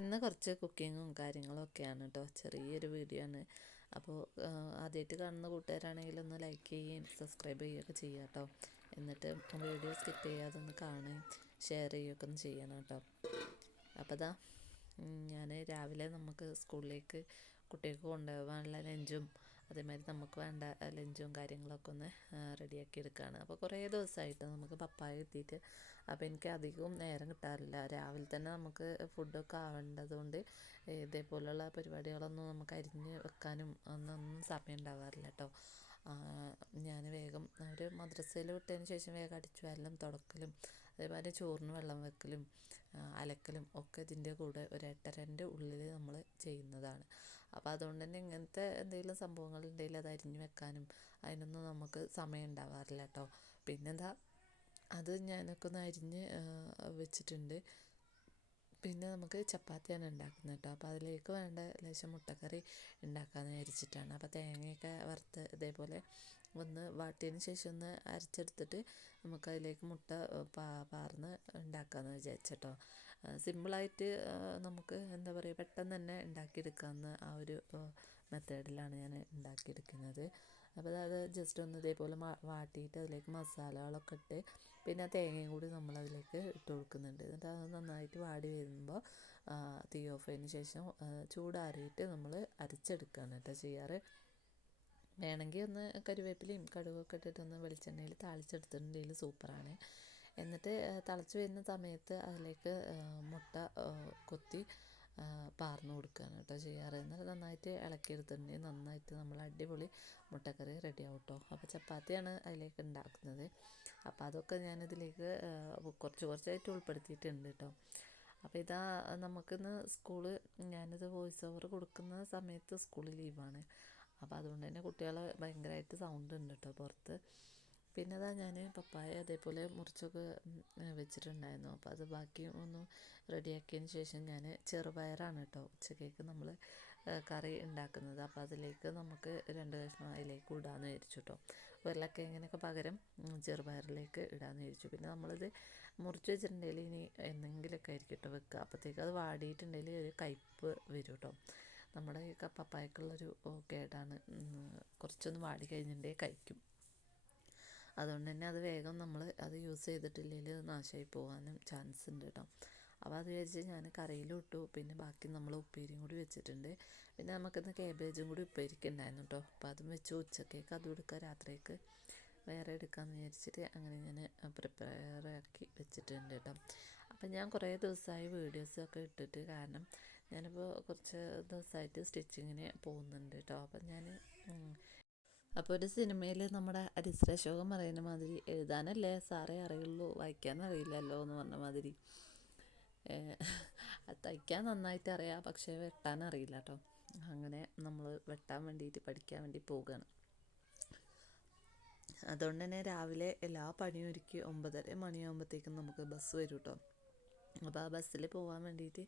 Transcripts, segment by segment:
ഇന്ന് കുറച്ച് കുക്കിങ്ങും കാര്യങ്ങളും ഒക്കെയാണ് കേട്ടോ. ചെറിയൊരു വീഡിയോ ആണ്. അപ്പോൾ ആദ്യമായിട്ട് കാണുന്ന കൂട്ടുകാരാണെങ്കിൽ ഒന്ന് ലൈക്ക് ചെയ്യുകയും സബ്സ്ക്രൈബ് ചെയ്യുകയൊക്കെ ചെയ്യുക കേട്ടോ. എന്നിട്ട് വീഡിയോ സ്കിപ്പ് ചെയ്യാതെ ഒന്ന് കാണുകയും ഷെയർ ചെയ്യുകയൊക്കെ ഒന്ന് ചെയ്യണം കേട്ടോ. അപ്പോൾ ഇതാ ഞാൻ രാവിലെ നമുക്ക് സ്കൂളിലേക്ക് കുട്ടികൾക്ക് കൊണ്ടുപോകാനുള്ള ലഞ്ചും അതേമാതിരി നമുക്ക് വേണ്ട ലഞ്ചും കാര്യങ്ങളൊക്കെ ഒന്ന് റെഡിയാക്കി എടുക്കുകയാണ്. അപ്പോൾ കുറേ ദിവസമായിട്ട് നമുക്ക് പപ്പായ എത്തിയിട്ട് അപ്പോൾ എനിക്ക് അധികവും നേരം കിട്ടാറില്ല. രാവിലെ തന്നെ നമുക്ക് ഫുഡൊക്കെ ആവേണ്ടതുകൊണ്ട് ഇതേപോലെയുള്ള പരിപാടികളൊന്നും നമുക്ക് അരിഞ്ഞ് വെക്കാനും ഒന്നും സമയം ഉണ്ടാവാറില്ല കേട്ടോ. ഞാൻ വേഗം ഒരു മദ്രസയിൽ വിട്ടതിന് ശേഷം വേഗം അടിച്ചു വാരലും തുടക്കലും അതേപോലെ ചോറിന് വെള്ളം വെക്കലും അലക്കലും ഒക്കെ ഇതിൻ്റെ കൂടെ ഒരു 8:30-ൻ്റെ ഉള്ളിൽ നമ്മൾ ചെയ്യുന്നതാണ്. അപ്പോൾ അതുകൊണ്ട് തന്നെ ഇങ്ങനത്തെ എന്തെങ്കിലും സംഭവങ്ങളുണ്ടെങ്കിൽ അത് അരിഞ്ഞു വെക്കാനും അതിനൊന്നും നമുക്ക് സമയം ഉണ്ടാവാറില്ല കേട്ടോ. പിന്നെന്താ അത് ഞാനൊക്കെ ഒന്ന് അരിഞ്ഞ് വെച്ചിട്ടുണ്ട്. പിന്നെ നമുക്ക് ചപ്പാത്തിയാണ് ഉണ്ടാക്കുന്നത് കേട്ടോ. അപ്പോൾ അതിലേക്ക് വേണ്ട ലേശം മുട്ടക്കറി ഉണ്ടാക്കാമെന്ന് വിചാരിച്ചിട്ടാണ്. അപ്പോൾ തേങ്ങയൊക്കെ വറുത്ത് ഇതേപോലെ ഒന്ന് വാട്ടിയതിന് ശേഷം ഒന്ന് അരച്ചെടുത്തിട്ട് നമുക്കതിലേക്ക് മുട്ട പാർന്ന് ഉണ്ടാക്കാമെന്ന് വിചാരിച്ചിട്ടോ. സിമ്പിളായിട്ട് നമുക്ക് എന്താ പറയുക പെട്ടെന്ന് തന്നെ ഉണ്ടാക്കിയെടുക്കാവുന്ന ആ ഒരു മെത്തേഡിലാണ് ഞാൻ ഉണ്ടാക്കിയെടുക്കുന്നത്. അപ്പോൾ അത് ജസ്റ്റ് ഒന്ന് ഇതേപോലെ വാട്ടിയിട്ട് അതിലേക്ക് മസാലകളൊക്കെ ഇട്ട് പിന്നെ തേങ്ങയും കൂടി നമ്മളതിലേക്ക് ഇട്ട് കൊടുക്കുന്നുണ്ട്. എന്നിട്ട് അത് നന്നായിട്ട് വാടി വരുമ്പോൾ തീ ഓഫ് ചെയ്തതിന് ശേഷം ചൂടാറിയിട്ട് നമ്മൾ അരച്ചെടുക്കുകയാണ് കേട്ടോ ചെയ്യാറ്. വേണമെങ്കിൽ ഒന്ന് കറിവേപ്പിലയും കടുകൊക്കെ ഇട്ടിട്ടൊന്ന് വെളിച്ചെണ്ണയിൽ താളിച്ചെടുത്തിട്ടുണ്ടെങ്കിൽ സൂപ്പറാണ്. എന്നിട്ട് തിളച്ച് വരുന്ന സമയത്ത് അതിലേക്ക് മുട്ട കൊത്തി പാർന്ന് കൊടുക്കുകയാണ് കേട്ടോ ചെയ്യാറ്. എന്നിട്ട് നന്നായിട്ട് ഇളക്കിയെടുത്തിട്ടുണ്ടെങ്കിൽ നന്നായിട്ട് നമ്മൾ അടിപൊളി മുട്ടക്കറി റെഡി ആവും കേട്ടോ. അപ്പോൾ ചപ്പാത്തിയാണ് അതിലേക്ക് ഉണ്ടാക്കുന്നത്. അപ്പോൾ അതൊക്കെ ഞാനിതിലേക്ക് കുറച്ചായിട്ട് ഉൾപ്പെടുത്തിയിട്ടുണ്ട് കേട്ടോ. അപ്പോൾ ഇതാ നമുക്കിന്ന് ഞാനിത് വോയിസ് ഓവർ കൊടുക്കുന്ന സമയത്ത് സ്കൂൾ ലീവാണ്. അപ്പോൾ അതുകൊണ്ട് തന്നെ കുട്ടികൾ ഭയങ്കരമായിട്ട് സൗണ്ട് ഉണ്ട് കേട്ടോ പുറത്ത്. പിന്നെ അതാ ഞാൻ പപ്പായ അതേപോലെ മുറിച്ചൊക്കെ വെച്ചിട്ടുണ്ടായിരുന്നു. അപ്പോൾ അത് ബാക്കി ഒന്ന് റെഡിയാക്കിയതിന് ശേഷം ഞാൻ ചെറുപയറാണ് കേട്ടോ ഉച്ചക്കേക്ക് നമ്മൾ കറി ഉണ്ടാക്കുന്നത്. അപ്പോൾ അതിലേക്ക് നമുക്ക് 2 കഷ്ണം അതിലേക്ക് ഇടാമെന്ന് വിചാരിച്ചു കേട്ടോ. ഉരുളക്കിഴങ്ങിനൊക്കെ പകരം ചെറുപയറിലേക്ക് ഇടാമെന്ന് വിചാരിച്ചു. പിന്നെ നമ്മളിത് മുറിച്ച് വെച്ചിട്ടുണ്ടെങ്കിൽ ഇനി എന്തെങ്കിലുമൊക്കെ ആയിരിക്കും കേട്ടോ വെക്കുക. അപ്പോഴത്തേക്ക് അത് വാടിയിട്ടുണ്ടെങ്കിൽ ഒരു കയ്പ്പ് വരും കേട്ടോ. നമ്മുടെ ഈ പപ്പായക്കുള്ളൊരു കേടാണ്, കുറച്ചൊന്ന് വാടി കഴിഞ്ഞിട്ടുണ്ടെങ്കിൽ കഴിക്കും. അതുകൊണ്ട് തന്നെ അത് വേഗം നമ്മൾ അത് യൂസ് ചെയ്തിട്ടില്ലെങ്കിൽ നാശമായി പോകാനും ചാൻസ് ഉണ്ട് കേട്ടോ. അപ്പോൾ അത് വിചാരിച്ച് ഞാൻ കറിയിലും ഇട്ടു. പിന്നെ ബാക്കി നമ്മൾ ഉപ്പേരിയും കൂടി വെച്ചിട്ടുണ്ട്. പിന്നെ നമുക്കിന്ന് കേബേജും കൂടി ഉപ്പേരിക്ക് ഉണ്ടായിരുന്നു കേട്ടോ. അപ്പോൾ അതും വെച്ച് ഉച്ചക്കേക്ക് അതും എടുക്കുക, രാത്രിക്ക് വേറെ എടുക്കാമെന്ന് വിചാരിച്ചിട്ട് അങ്ങനെ ഞാൻ പ്രിപ്പയർ ആക്കി വെച്ചിട്ടുണ്ട് കേട്ടോ. അപ്പം ഞാൻ കുറേ ദിവസമായി വീഡിയോസൊക്കെ ഇട്ടിട്ട്, കാരണം ഞാനിപ്പോൾ കുറച്ച് ദിവസമായിട്ട് സ്റ്റിച്ചിങ്ങിന് പോകുന്നുണ്ട് കേട്ടോ. അപ്പം ഞാൻ അപ്പോൾ ഒരു സിനിമയിൽ നമ്മുടെ അരിശ്ര അശോകൻ പറയുന്ന മാതിരി എഴുതാനല്ലേ സാറേ അറിയുള്ളൂ, വായിക്കാനറിയില്ലല്ലോ എന്ന് പറഞ്ഞ മാതിരി തയ്ക്കാൻ നന്നായിട്ട് അറിയാം, പക്ഷേ വെട്ടാൻ അറിയില്ല കേട്ടോ. അങ്ങനെ നമ്മൾ വെട്ടാൻ വേണ്ടിയിട്ട് പഠിക്കാൻ വേണ്ടി പോവുകയാണ്. അതുകൊണ്ട് തന്നെ രാവിലെ എല്ലാ പണിയും ഒരുക്കി 9:30 മണിയാകുമ്പോഴത്തേക്കും നമുക്ക് ബസ് വരും കേട്ടോ. അപ്പോൾ ആ ബസ്സിൽ പോകാൻ വേണ്ടിയിട്ട്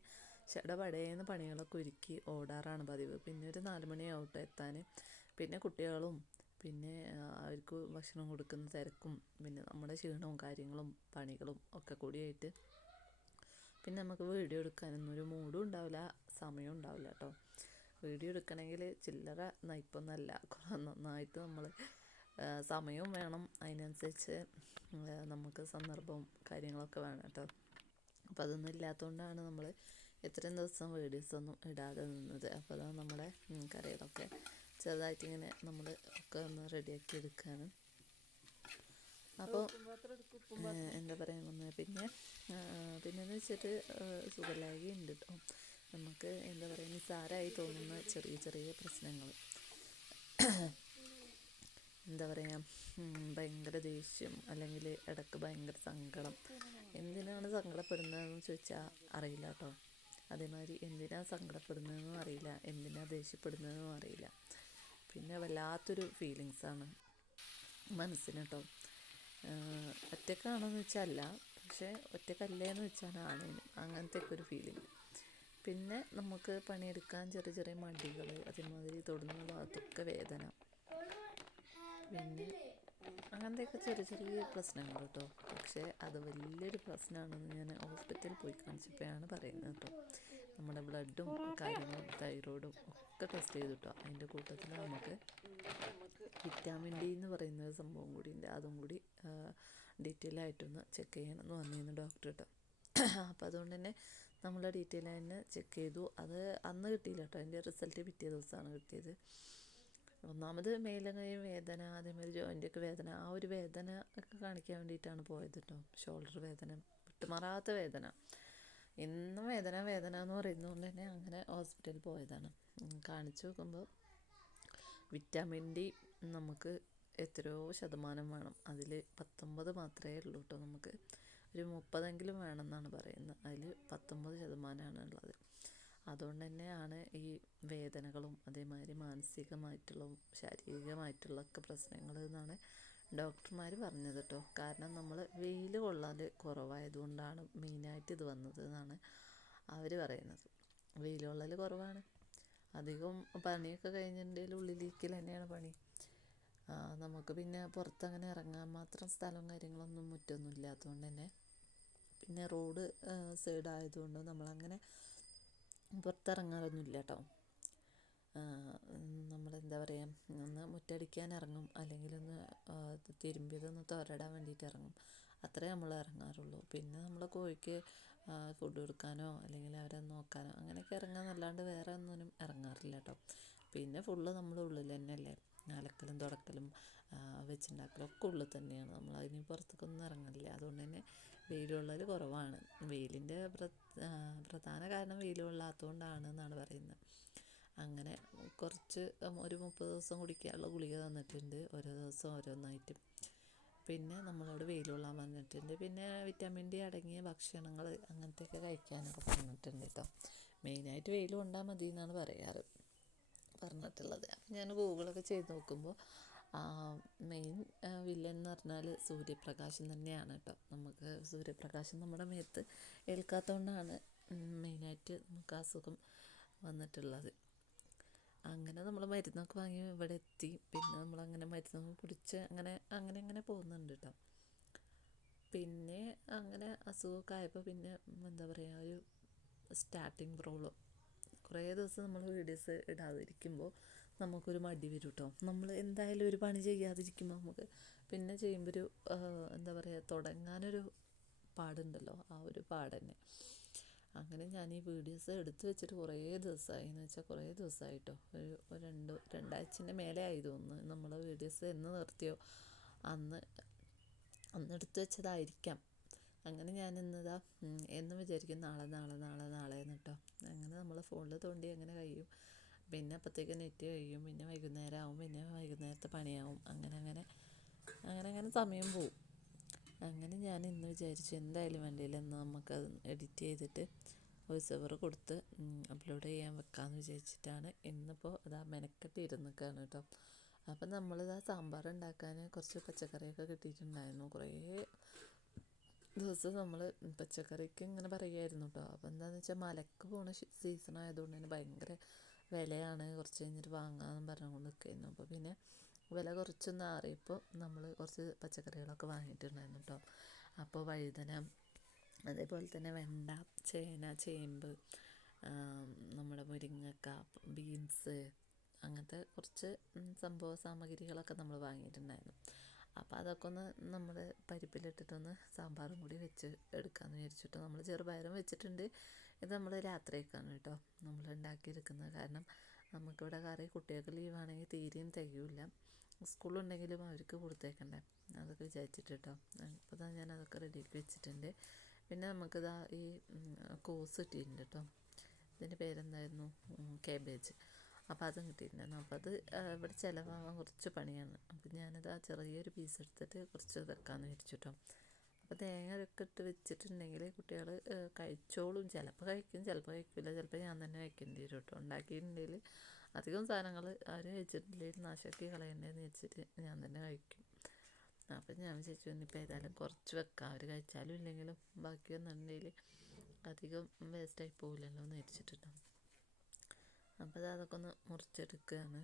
പടേന്ന് പണികളൊക്കെ ഒരുക്കി ഓടാറാണ് പതിവ്. പിന്നെ ഒരു 4 മണിയാവും കേട്ടോ എത്താൻ. പിന്നെ കുട്ടികളും പിന്നെ അവർക്ക് ഭക്ഷണം കൊടുക്കുന്ന തിരക്കും പിന്നെ നമ്മുടെ ക്ഷീണവും കാര്യങ്ങളും പണികളും ഒക്കെ കൂടിയായിട്ട് പിന്നെ നമുക്ക് വീഡിയോ എടുക്കാനൊന്നും ഒരു മൂഡും ഉണ്ടാവില്ല, സമയവും ഉണ്ടാവില്ല കേട്ടോ. വീഡിയോ എടുക്കണമെങ്കിൽ ചില്ലറ നയിപ്പൊന്നല്ല, നന്നായിട്ട് നമ്മൾ സമയവും വേണം, അതിനനുസരിച്ച് നമുക്ക് സന്ദർഭവും കാര്യങ്ങളൊക്കെ വേണം കേട്ടോ. അപ്പോൾ അതൊന്നും ഇല്ലാത്തതുകൊണ്ടാണ് നമ്മൾ ഇത്രയും ദിവസം വീഡിയോസൊന്നും ഇടാതെ നിന്നത്. അപ്പോൾ അതാണ് നമ്മുടെ കറികളൊക്കെ ചെറുതായിട്ടിങ്ങനെ നമ്മൾ ഒക്കെ ഒന്ന് റെഡിയാക്കി എടുക്കുകയാണ്. അപ്പോൾ എന്താ പറയുക, പിന്നെയെന്ന് വെച്ചിട്ട് സുഖലായികയുണ്ട് കേട്ടോ. നമുക്ക് എന്താ പറയുക, നിസ്സാരമായി തോന്നുന്ന ചെറിയ ചെറിയ പ്രശ്നങ്ങൾ, എന്താ പറയുക, ഭയങ്കര ദേഷ്യം അല്ലെങ്കിൽ ഇടയ്ക്ക് ഭയങ്കര സങ്കടം. എന്തിനാണ് സങ്കടപ്പെടുന്നതെന്ന് ചോദിച്ചാൽ അറിയില്ല കേട്ടോ. അതേമാതിരി എന്തിനാണ് സങ്കടപ്പെടുന്നതെന്നും അറിയില്ല, എന്തിനാണ് ദേഷ്യപ്പെടുന്നതെന്നും അറിയില്ല. പിന്നെ വല്ലാത്തൊരു ഫീലിങ്സാണ് മനസ്സിന് കേട്ടോ. ഒറ്റക്കാണോയെന്ന് വെച്ചാൽ അല്ല, പക്ഷേ ഒറ്റക്കല്ലേന്ന് വെച്ചാൽ ആണ്, അങ്ങനത്തെ ഒക്കെ ഒരു ഫീലിങ്. പിന്നെ നമുക്ക് പണിയെടുക്കാൻ ചെറിയ ചെറിയ മടികൾ, അതേമാതിരി തൊടുന്ന ഭാഗത്തൊക്കെ വേദന, പിന്നെ അങ്ങനത്തെയൊക്കെ ചെറിയ ചെറിയ പ്രശ്നങ്ങൾ കേട്ടോ. പക്ഷേ അത് വലിയൊരു പ്രശ്നമാണെന്ന് ഞാൻ ഹോസ്പിറ്റലിൽ പോയി കാണിച്ചപ്പോഴാണ് പറയുന്നത് കേട്ടോ. നമ്മൾ നമ്മുടെ ബ്ലഡും കാര്യങ്ങളും തൈറോയിഡും ഒക്കെ ടെസ്റ്റ് ചെയ്തു കേട്ടോ. അതിൻ്റെ കൂട്ടത്തിൽ നമുക്ക് വിറ്റാമിൻ ഡി എന്ന് പറയുന്ന സംഭവം കൂടി ഉണ്ട്. അതും കൂടി ഡീറ്റെയിൽ ആയിട്ടൊന്ന് ചെക്ക് ചെയ്യണമെന്ന് വന്നിരുന്നു ഡോക്ടർ കേട്ടോ. അപ്പോൾ അതുകൊണ്ട് തന്നെ നമ്മൾ ഡീറ്റെയിൽ ആയിട്ട് ചെക്ക് ചെയ്തു. അത് അന്ന് കിട്ടിയില്ല കേട്ടോ, അതിൻ്റെ റിസൾട്ട് പിറ്റേ ദിവസമാണ് കിട്ടിയത്. ഒന്നാമത് മേലങ്ങയും വേദന, അതേമാതിരി ജോയിൻ്റൊക്കെ വേദന, ആ ഒരു വേദന ഒക്കെ കാണിക്കാൻ വേണ്ടിയിട്ടാണ് പോയത് കേട്ടോ. ഷോൾഡർ വേദന, വിട്ടുമാറാത്ത വേദന, ഇന്നും വേദന എന്ന് പറയുന്നതുകൊണ്ട് തന്നെ അങ്ങനെ ഹോസ്പിറ്റലിൽ പോയതാണ്. കാണിച്ചു നോക്കുമ്പോൾ വിറ്റാമിൻ ഡി നമുക്ക് എത്രയോ ശതമാനം വേണം, അതിൽ 19 മാത്രമേ ഉള്ളൂ കേട്ടോ. നമുക്ക് ഒരു 30 വേണമെന്നാണ് പറയുന്നത്, അതിൽ 19% ഉള്ളത്. അതുകൊണ്ട് തന്നെയാണ് ഈ വേദനകളും അതേമാതിരി മാനസികമായിട്ടുള്ള ശാരീരികമായിട്ടുള്ള ഒക്കെ പ്രശ്നങ്ങൾ എന്നാണ് ഡോക്ടർമാർ പറഞ്ഞത് കേട്ടോ. കാരണം നമ്മൾ വെയിൽ കൊള്ളാൽ കുറവായതുകൊണ്ടാണ് മെയിനായിട്ട് ഇത് വന്നത് എന്നാണ് അവർ പറയുന്നത്. വെയിൽ കൊള്ളൽ കുറവാണ്, അധികം പണിയൊക്കെ കഴിഞ്ഞിട്ടുണ്ടെങ്കിൽ ഉള്ളിലിരിക്കൽ തന്നെയാണ് പണി. നമുക്ക് പിന്നെ പുറത്തങ്ങനെ ഇറങ്ങാൻ മാത്രം സ്ഥലവും കാര്യങ്ങളൊന്നും മുറ്റൊന്നും ഇല്ലാത്തതുകൊണ്ട് തന്നെ, പിന്നെ റോഡ് സൈഡായതുകൊണ്ട് നമ്മളങ്ങനെ പുറത്തിറങ്ങാറൊന്നുമില്ല കേട്ടോ. നമ്മളെന്താ പറയുക, ഒന്ന് മുറ്റടിക്കാൻ ഇറങ്ങും, അല്ലെങ്കിൽ ഒന്ന് തിരുമ്പിയതൊന്ന് തോരടാൻ വേണ്ടിയിട്ട് ഇറങ്ങും, അത്രേ നമ്മൾ ഇറങ്ങാറുള്ളൂ. പിന്നെ നമ്മൾ കോഴിക്ക് ഫുഡ് കൊടുക്കാനോ അല്ലെങ്കിൽ അവരെ നോക്കാനോ അങ്ങനെയൊക്കെ ഇറങ്ങാന്നല്ലാണ്ട് വേറെ ഒന്നിനും ഇറങ്ങാറില്ല കേട്ടോ. പിന്നെ ഫുള്ള് നമ്മൾ ഉള്ളിൽ തന്നെയല്ലേ, അലക്കലും തുടക്കലും വെച്ചുണ്ടാക്കലും ഒക്കെ ഉള്ളിൽ തന്നെയാണ്. നമ്മളതിന് പുറത്തേക്കൊന്നും ഇറങ്ങില്ല. അതുകൊണ്ട് തന്നെ വെയിൽ കൊള്ളൽ കുറവാണ്. വെയിലിൻ്റെ പ്രധാന കാരണം വെയിൽ കൊള്ളാത്തതുകൊണ്ടാണ് എന്നാണ് പറയുന്നത്. അങ്ങനെ കുറച്ച് ഒരു 30 ദിവസം കുടിക്കാനുള്ള ഗുളിക തന്നിട്ടുണ്ട്, ഓരോ ദിവസം ഓരോന്നായിട്ട്. പിന്നെ നമ്മളോട് വെയിൽ കൊള്ളാൻ പറഞ്ഞിട്ടുണ്ട്. പിന്നെ വിറ്റാമിൻ ഡി അടങ്ങിയ ഭക്ഷണങ്ങൾ അങ്ങനത്തെയൊക്കെ കഴിക്കാനൊക്കെ പറഞ്ഞിട്ടുണ്ട് കേട്ടോ. മെയിനായിട്ട് വെയിൽ കൊണ്ടാൽ മതി എന്നാണ് പറഞ്ഞിട്ടുള്ളത്. അപ്പം ഞാൻ ഗൂഗിളൊക്കെ ചെയ്ത് നോക്കുമ്പോൾ മെയിൻ വില്ലൻ എന്ന് പറഞ്ഞാൽ സൂര്യപ്രകാശം തന്നെയാണ് കേട്ടോ. നമുക്ക് സൂര്യപ്രകാശം നമ്മുടെ മേത്ത് ഏൽക്കാത്തതുകൊണ്ടാണ് മെയിനായിട്ട് നമുക്ക് അസുഖം വന്നിട്ടുള്ളത്. അങ്ങനെ നമ്മൾ മരുന്നൊക്കെ വാങ്ങി ഇവിടെ എത്തി. പിന്നെ നമ്മളങ്ങനെ മരുന്നൊക്കെ കുടിച്ച് അങ്ങനെ പോകുന്നുണ്ട് കേട്ടോ. പിന്നെ അങ്ങനെ അസുഖമൊക്കെ ആയപ്പോൾ പിന്നെ എന്താ പറയുക, ഒരു സ്റ്റാർട്ടിങ് പ്രോബ്ലം. കുറേ ദിവസം നമ്മൾ വീഡിയോസ് ഇടാതിരിക്കുമ്പോൾ നമുക്കൊരു മടി വരും കേട്ടോ. നമ്മൾ എന്തായാലും ഒരു പണി ചെയ്യാതിരിക്കുമ്പോൾ നമുക്ക് പിന്നെ ചെയ്യുമ്പോൾ ഒരു എന്താ പറയുക, തുടങ്ങാനൊരു പാടുണ്ടല്ലോ, ആ ഒരു പാട് തന്നെ. അങ്ങനെ ഞാൻ ഈ വീഡിയോസ് എടുത്ത് വെച്ചിട്ട് കുറേ ദിവസമായി, എന്ന് വെച്ചാൽ കുറേ ദിവസമായിട്ടോ, ഒരു രണ്ടാഴ്ചൻ്റെ മേലെ ആയി തോന്നുന്നു. നമ്മൾ വീഡിയോസ് എന്ന് നിർത്തിയോ അന്ന് എടുത്ത് വെച്ചതായിരിക്കാം. അങ്ങനെ ഞാൻ ഇന്നതാ എന്നും വിചാരിക്കും നാളെ എന്നിട്ടോ. അങ്ങനെ നമ്മൾ ഫോണിൽ തോണ്ടി അങ്ങനെ കഴിയും. പിന്നെ അപ്പോഴത്തേക്ക് നെറ്റ് കഴിയും, പിന്നെ വൈകുന്നേരം ആവും, പിന്നെ വൈകുന്നേരത്തെ പണിയാവും, അങ്ങനെ സമയം പോവും. അങ്ങനെ ഞാൻ ഇന്ന് വിചാരിച്ചു എന്തായാലും വേണ്ടിയില്ല, എന്ന് നമുക്കത് എഡിറ്റ് ചെയ്തിട്ട് വോയിസ് ഓവർ കൊടുത്ത് അപ്ലോഡ് ചെയ്യാൻ വെക്കാമെന്ന് വിചാരിച്ചിട്ടാണ് ഇന്നിപ്പോൾ അതാ മെനക്കെട്ട് ഇരുന്നിക്കാണ് കേട്ടോ. അപ്പം നമ്മളിതാ സാമ്പാർ ഉണ്ടാക്കാൻ കുറച്ച് പച്ചക്കറിയൊക്കെ കിട്ടിയിട്ടുണ്ടായിരുന്നു. കുറേ ദിവസം നമ്മൾ പച്ചക്കറിക്ക് ഇങ്ങനെ പറയുമായിരുന്നു കേട്ടോ. അപ്പോൾ എന്താണെന്ന് വെച്ചാൽ മലക്ക് പോണ സീസൺ ആയതുകൊണ്ട് തന്നെ ഭയങ്കര വിലയാണ്, കുറച്ച് കഴിഞ്ഞിട്ട് വാങ്ങാമെന്ന് പറഞ്ഞുകൊണ്ട് നിൽക്കുന്നു. അപ്പോൾ പിന്നെ വില കുറച്ചൊന്ന് ആറിയപ്പോൾ നമ്മൾ കുറച്ച് പച്ചക്കറികളൊക്കെ വാങ്ങിയിട്ടുണ്ടായിരുന്നു കേട്ടോ. അപ്പോൾ വഴുതന, അതേപോലെ തന്നെ വെണ്ട, ചേന, ചേമ്പ്, നമ്മുടെ മുരിങ്ങക്ക, ബീൻസ്, അങ്ങനത്തെ കുറച്ച് സാമഗ്രികളൊക്കെ നമ്മൾ വാങ്ങിയിട്ടുണ്ടായിരുന്നു. അപ്പോൾ അതൊക്കെ ഒന്ന് നമ്മൾ പരിപ്പിലിട്ടിട്ടൊന്ന് സാമ്പാറും കൂടി വെച്ച് എടുക്കാമെന്ന് വിചാരിച്ചിട്ട് നമ്മൾ ചെറുപയറും വെച്ചിട്ടുണ്ട്. ഇത് നമ്മൾ രാത്രിയൊക്കെയാണ് കേട്ടോ നമ്മൾ ഉണ്ടാക്കിയെടുക്കുന്നത്. കാരണം നമുക്കിവിടെ കറി കുട്ടികൾക്ക് ലീവാണെങ്കിൽ തീരെയും തികയില്ല, സ്കൂളുണ്ടെങ്കിലും അവർക്ക് കൊടുത്തേക്കണ്ടേ, അതൊക്കെ വിചാരിച്ചിട്ട് കേട്ടോ. അപ്പോൾ ഞാൻ അതൊക്കെ റെഡിയാക്കി വെച്ചിട്ടുണ്ട്. പിന്നെ നമുക്കിതാ ഈ കോസ് കിട്ടിയിട്ടുണ്ട് കേട്ടോ. ഇതിൻ്റെ പേരെന്തായിരുന്നു, കാബേജ്. അപ്പോൾ അതും കിട്ടിയിട്ടുണ്ടായിരുന്നു. അപ്പോൾ അത് ഇവിടെ ചിലവാകാൻ കുറച്ച് പണിയാണ്. അപ്പോൾ ഞാനത് ആ ചെറിയൊരു പീസ് എടുത്തിട്ട് കുറച്ച് വെക്കാമെന്ന് വിചാരിച്ചു കേട്ടോ. അപ്പോൾ തേങ്ങ ഒക്കെ ഇട്ട് വെച്ചിട്ടുണ്ടെങ്കിൽ കുട്ടികൾ കഴിച്ചോളും. ചിലപ്പോൾ കഴിക്കും, ചിലപ്പോൾ കഴിക്കില്ല, ചിലപ്പോൾ ഞാൻ തന്നെ കഴിക്കേണ്ടി വരും കേട്ടോ. ഉണ്ടാക്കിയിട്ടുണ്ടെങ്കിൽ അധികം സാധനങ്ങൾ അവർ കഴിച്ചിട്ടില്ലെങ്കിൽ നാശമാക്കി കളയണ്ടേന്ന് വെച്ചിട്ട് ഞാൻ തന്നെ കഴിക്കും. അപ്പം ഞാൻ വിചാരിച്ചു ഇനിയിപ്പോൾ ഏതായാലും കുറച്ച് വെക്കാം, അവർ കഴിച്ചാലും ഇല്ലെങ്കിലും ബാക്കി വന്നിട്ടുണ്ടെങ്കിൽ അധികം വേസ്റ്റായി പോകില്ലല്ലോ എന്ന് വെച്ചിട്ടുണ്ടോ. അപ്പോൾ അതൊക്കെ ഒന്ന് മുറിച്ചെടുക്കുകയാണ്.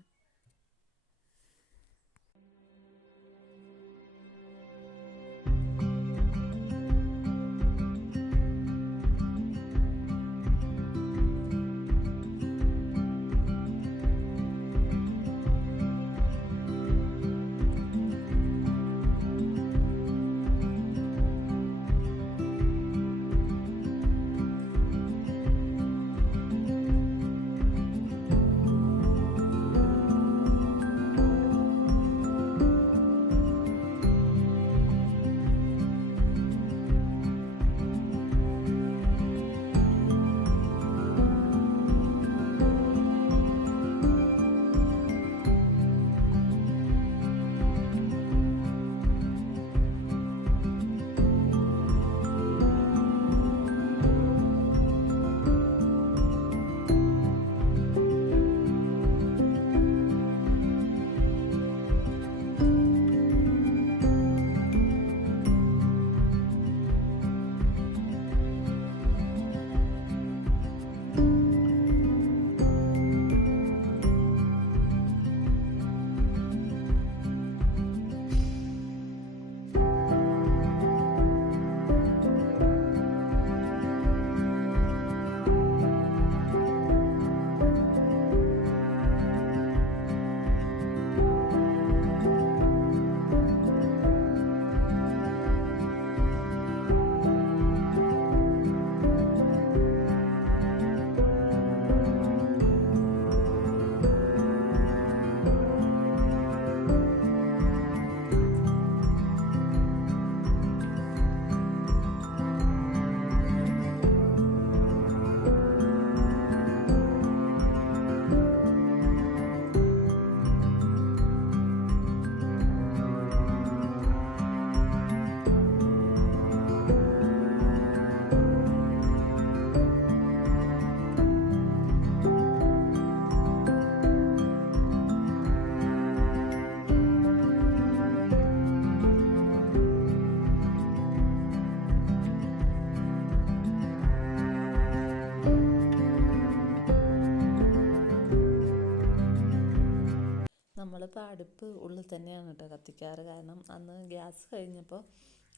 അടുപ്പ് ഉള്ളിൽ തന്നെയാണ് കേട്ടോ കത്തിക്കാറ്. കാരണം അന്ന് ഗ്യാസ് കഴിഞ്ഞപ്പോൾ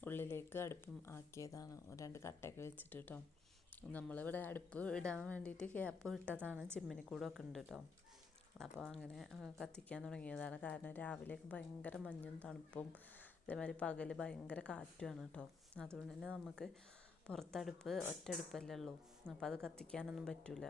ഉള്ളിലേക്ക് അടുപ്പും ആക്കിയതാണ്, 2 കട്ടയൊക്കെ വെച്ചിട്ട് കേട്ടോ. നമ്മളിവിടെ അടുപ്പ് ഇടാൻ വേണ്ടിയിട്ട് ഗ്യാപ്പ് ഇട്ടതാണ്, ചിമ്മിനിക്കൂടൊക്കെ ഉണ്ട് കേട്ടോ. അപ്പോൾ അങ്ങനെ കത്തിക്കാൻ തുടങ്ങിയതാണ്. കാരണം രാവിലെയൊക്കെ ഭയങ്കര മഞ്ഞും തണുപ്പും, അതേമാതിരി പകൽ ഭയങ്കര കാറ്റുമാണ് കേട്ടോ. അതുകൊണ്ട് തന്നെ നമുക്ക് പുറത്തടുപ്പ് ഒറ്റ അടുപ്പല്ലേ ഉള്ളൂ, അപ്പോൾ അത് കത്തിക്കാനൊന്നും പറ്റില്ല.